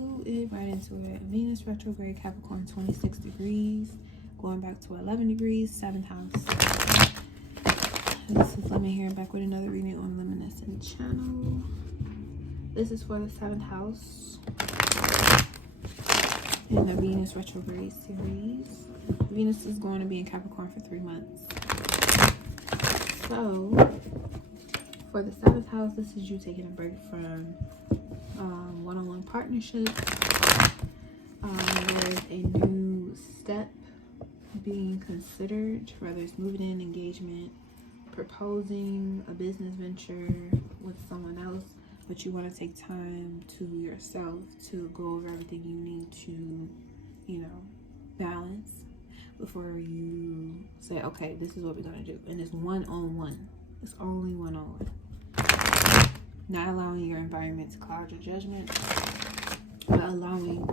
Right into it. Venus retrograde Capricorn 26 degrees, going back to 11 degrees, 7th house. This is Lemon here, back with another reading on Luminescent channel. This is for the 7th house in the Venus retrograde series. Venus is going to be in Capricorn for 3 months. So for the 7th house, this is you taking a break from one-on-one partnerships. There's a new step being considered, whether it's moving in, engagement, proposing a business venture with someone else, but you want to take time to yourself to go over everything you need to, balance before you say, okay, this is what we're going to do. And it's one-on-one. It's only one-on-one. Not allowing your environment to cloud your judgment, but allowing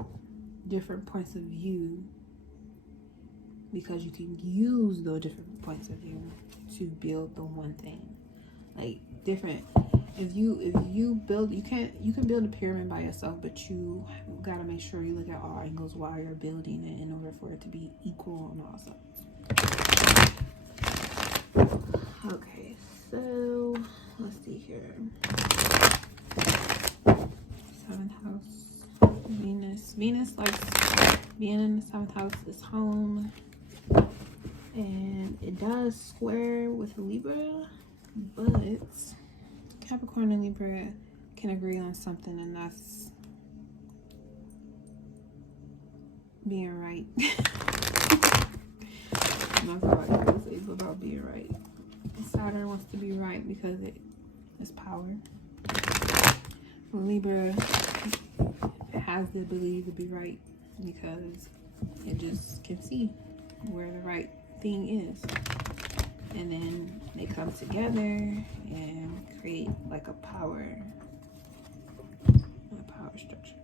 different points of view, because you can use those different points of view to build the one thing. Like different, if you build, you can build a pyramid by yourself, but you gotta make sure you look at all angles while you're building it in order for it to be equal on all sides. Okay, so let's see here. 7th house, Venus likes being in the 7th house. Is home, and it does square with Libra, but Capricorn and Libra can agree on something, and that's being right. That's all I gotta say about being right. Saturn wants to be right because it is power. Libra has the ability to be right because it just can see where the right thing is, and then they come together and create like a power structure.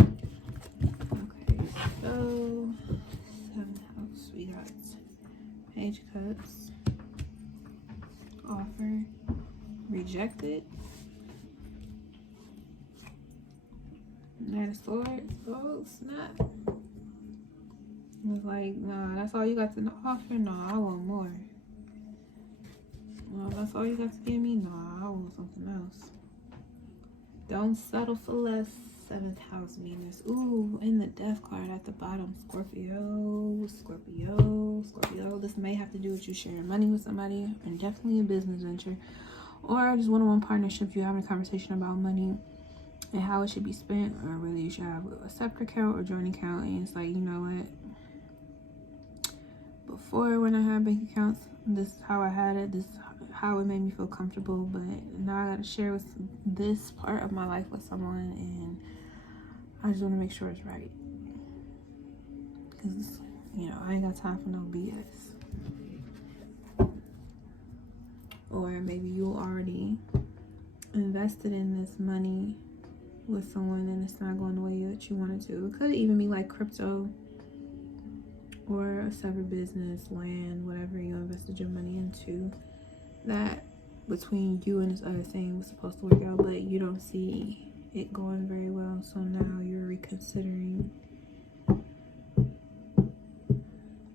Okay, so 7th house, we got Page of Cups, offer, rejected, Knight of Swords. Oh snap. It was like, nah, that's all you got to offer? Nah, I want more. Well, that's all you got to give me? Nah, I want something else. Don't settle for less. 7th house Venus. Ooh, in the Death card at the bottom. Scorpio. This may have to do with you sharing money with somebody, and definitely a business venture, or just one-on-one partnership. You're having a conversation about money and how it should be spent, or whether you should have a separate account or joint account. And it's like, you know what? Before, when I had bank accounts, this is how I had it. This is how it made me feel comfortable. But now I got to share with this part of my life with someone, and I just want to make sure it's right. Because, I ain't got time for no BS. Or maybe you already invested in this money with someone and it's not going the way that you wanted to. It could even be like crypto or a separate business, land, whatever you invested your money into, that between you and this other thing was supposed to work out, but you don't see it going very well, so now you're reconsidering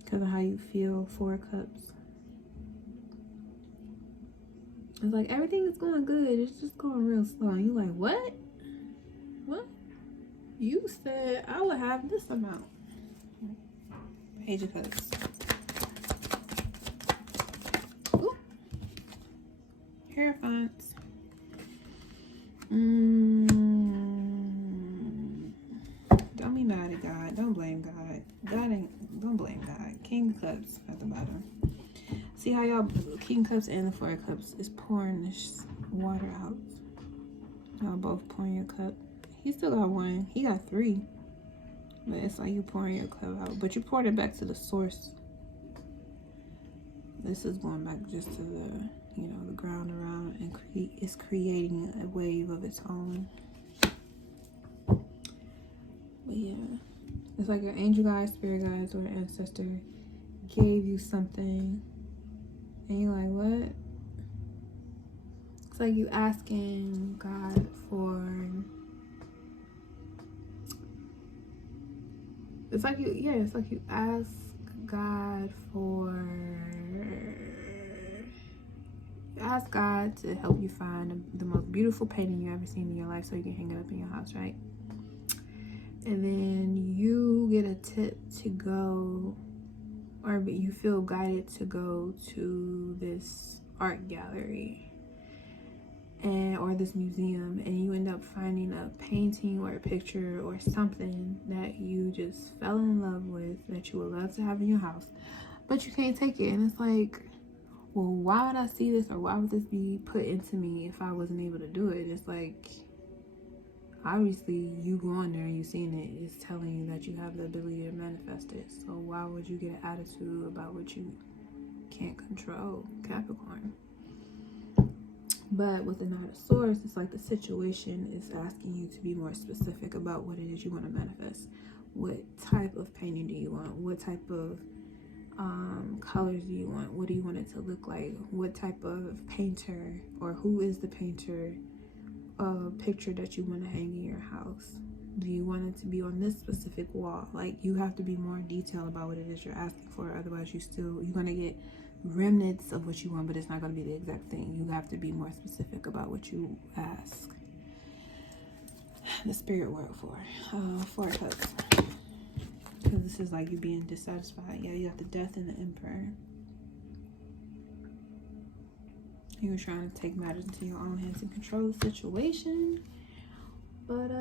because of how you feel. 4 of Cups. It's like everything is going good, it's just going real slow, and you're like, what? You said I would have this amount. Page of Cups. Ooh. Hierophants. Don't be mad at God. Don't blame God. Don't blame God. King of Cups at the bottom. See how y'all, King of Cups and the 4 of Cups is pouring this water out. Y'all both pouring your cup. He still got 1. He got 3. But it's like you pouring your cup out, but you poured it back to the source. This is going back just to the, the ground around, and it's creating a wave of its own. But yeah, it's like your angel guides, spirit guides, or ancestor gave you something, and you're like, what? It's like you asking God for It's like it's like you ask God to help you find the most beautiful painting you ever seen in your life so you can hang it up in your house, right? And then you get a tip to go, or you feel guided to go to this art gallery or this museum, and you end up finding a painting or a picture or something that you just fell in love with, that you would love to have in your house, but you can't take it. And it's like, well, why would I see this, or why would this be put into me if I wasn't able to do it? It's like, obviously you going there and you seeing it is telling you that you have the ability to manifest it. So why would you get an attitude about what you can't control, Capricorn? But with the Knight of Swords, it's like the situation is asking you to be more specific about what it is you want to manifest. What type of painting do you want? What type of colors do you want? What do you want it to look like? What type of painter, or who is the painter, picture that you want to hang in your house? Do you want it to be on this specific wall? Like, you have to be more detailed about what it is you're asking for. Otherwise, you're going to get remnants of what you want, but it's not going to be the exact thing. You have to be more specific about what you ask. The spirit word for 4 cups, because this is like you being dissatisfied. Yeah, you got the Death and the Emperor. You were trying to take matters into your own hands and control the situation, but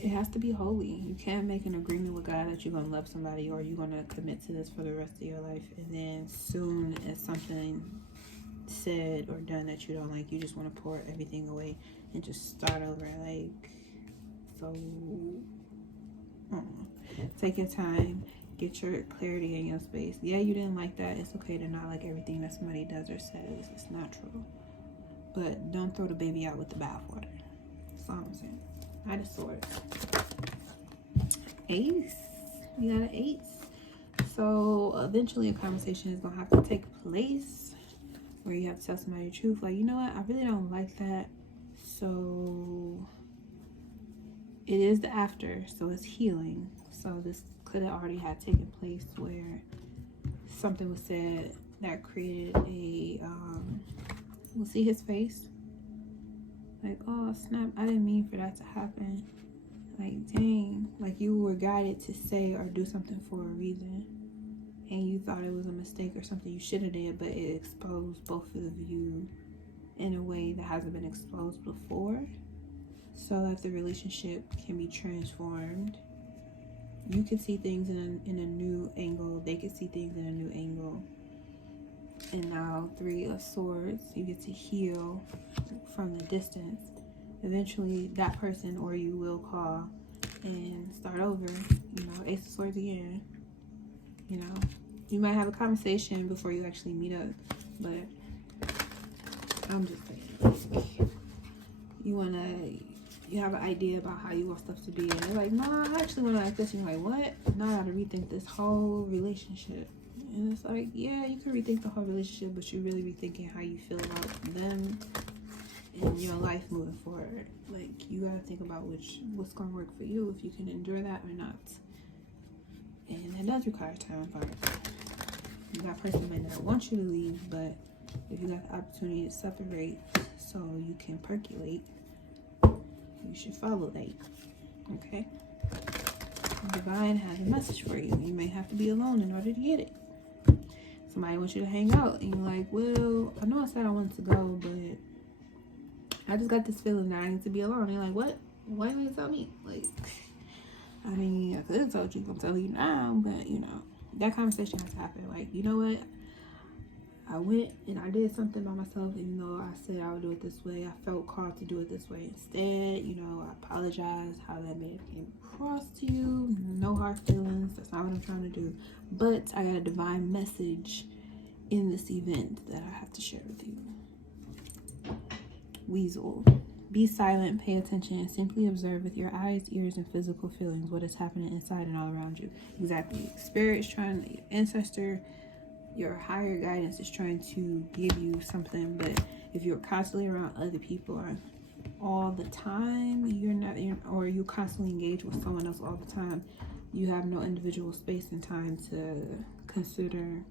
it has to be holy. You can't make an agreement with God that you're going to love somebody, or you're going to commit to this for the rest of your life, and then soon as something said or done that you don't like, you just want to pour everything away and just start over. Like, so take your time, get your clarity in your space. Yeah, you didn't like that. It's okay to not like everything that somebody does or says. It's natural, but don't throw the baby out with the bathwater. That's all I'm saying. Knight of Swords. Ace. You got an ace. So eventually a conversation is gonna have to take place where you have to tell somebody the truth. Like, you know what, I really don't like that. So it is the after, so it's healing. So this could have already had taken place where something was said that created a we'll see his face. Like, oh snap, I didn't mean for that to happen. Like, dang, like you were guided to say or do something for a reason, and you thought it was a mistake or something you should have did, but it exposed both of you in a way that hasn't been exposed before, so that the relationship can be transformed. You can see things in a new angle. They can see things in a new angle. And now 3 of Swords, you get to heal from the distance. Eventually that person or you will call and start over. You know, Ace of Swords again. You know, you might have a conversation before you actually meet up, but I'm just saying, you have an idea about how you want stuff to be, and they're like, nah, I actually want to like this, and you're like, what? Now I gotta rethink this whole relationship. And it's like, yeah, you can rethink the whole relationship, but you really be thinking how you feel about them and your life moving forward. Like, you gotta think about what's gonna work for you, if you can endure that or not. And that does require time apart. That person may not want you to leave, but if you got the opportunity to separate so you can percolate, you should follow that. Okay? Divine has a message for you. You may have to be alone in order to get it. Somebody wants you to hang out, and you're like, well, I know I said I wanted to go, but I just got this feeling that I need to be alone. And you're like, what? Why didn't you tell me? Like, I mean, I could have told you, I'm telling you now, but you know, that conversation has to happen. Like, you know what? I went and I did something by myself, even though I said I would do it this way. I felt called to do it this way instead. You know, I apologize how that may have came across to you. No hard feelings. That's not what I'm trying to do. But I got a divine message in this event that I have to share with you. Weasel. Be silent, pay attention, and simply observe with your eyes, ears, and physical feelings what is happening inside and all around you. Exactly. Spirit is trying, your ancestor, your higher guidance is trying to give you something, but if you're constantly around other people or all the time. Or you constantly engage with someone else all the time. You have no individual space and time to consider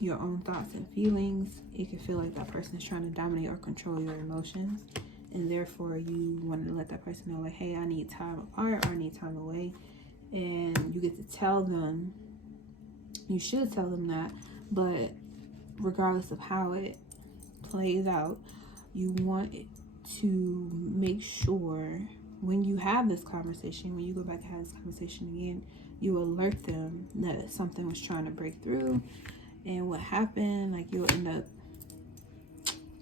your own thoughts and feelings. It can feel like that person is trying to dominate or control your emotions, and therefore you want to let that person know, like, hey, I need time apart, or I need time away. And you get to tell them, you should tell them that, but regardless of how it plays out, you want it to make sure when you have this conversation, when you go back and have this conversation again, you alert them that something was trying to break through. And what happened, like, you'll end up,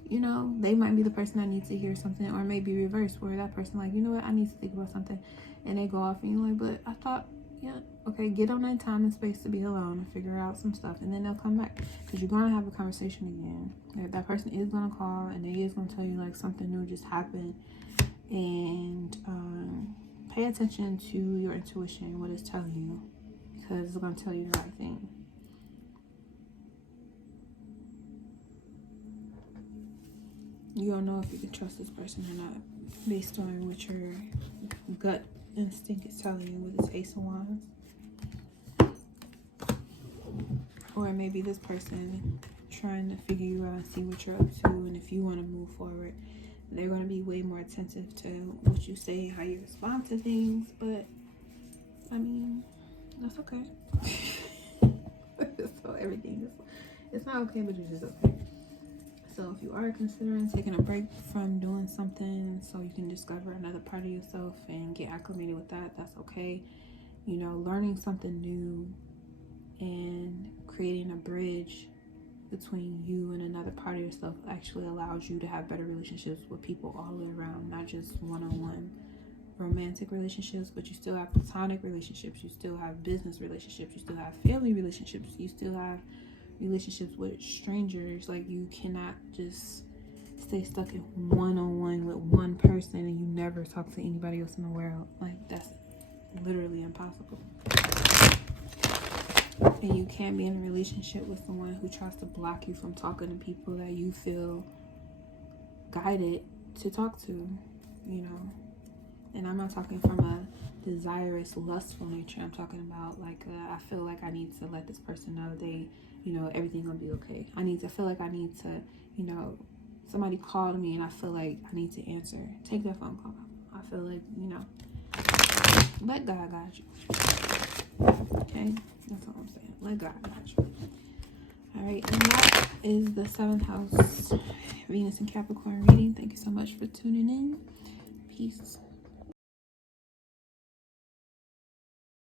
you know, they might be the person that needs to hear something, or maybe reverse, where that person, like, you know what, I need to think about something, and they go off, and you're like, but I thought, yeah, okay, get on that time and space to be alone and figure out some stuff, and then they'll come back, because you're going to have a conversation again. That person is going to call, and they is going to tell you, like, something new just happened, and pay attention to your intuition, what it's telling you, because it's going to tell you the right thing. You don't know if you can trust this person or not based on what your gut instinct is telling you with this Ace of Wands. Or maybe this person trying to figure you out and see what you're up to, and if you want to move forward, they're going to be way more attentive to what you say, how you respond to things. But I mean, that's okay. So everything is, it's not okay, but it's just okay. So if you are considering taking a break from doing something so you can discover another part of yourself and get acclimated with that, that's okay. You know, learning something new and creating a bridge between you and another part of yourself actually allows you to have better relationships with people all the way around, not just one-on-one romantic relationships, but you still have platonic relationships, you still have business relationships, you still have family relationships, you still have relationships with strangers. Like, you cannot just stay stuck in one-on-one with one person and you never talk to anybody else in the world. Like, that's literally impossible. And you can't be in a relationship with someone who tries to block you from talking to people that you feel guided to talk to, you know. And I'm not talking from a desirous, lustful nature. I'm talking about, like, I feel like I need to let this person know they, you know, everything gonna be okay. I feel like I need to, you know, somebody called me and I feel like I need to answer. Take that phone call. I feel like, you know, let God guide you. Okay? That's all I'm saying. Let God guide you. Alright, and that is the 7th house Venus and Capricorn reading. Thank you so much for tuning in. Peace.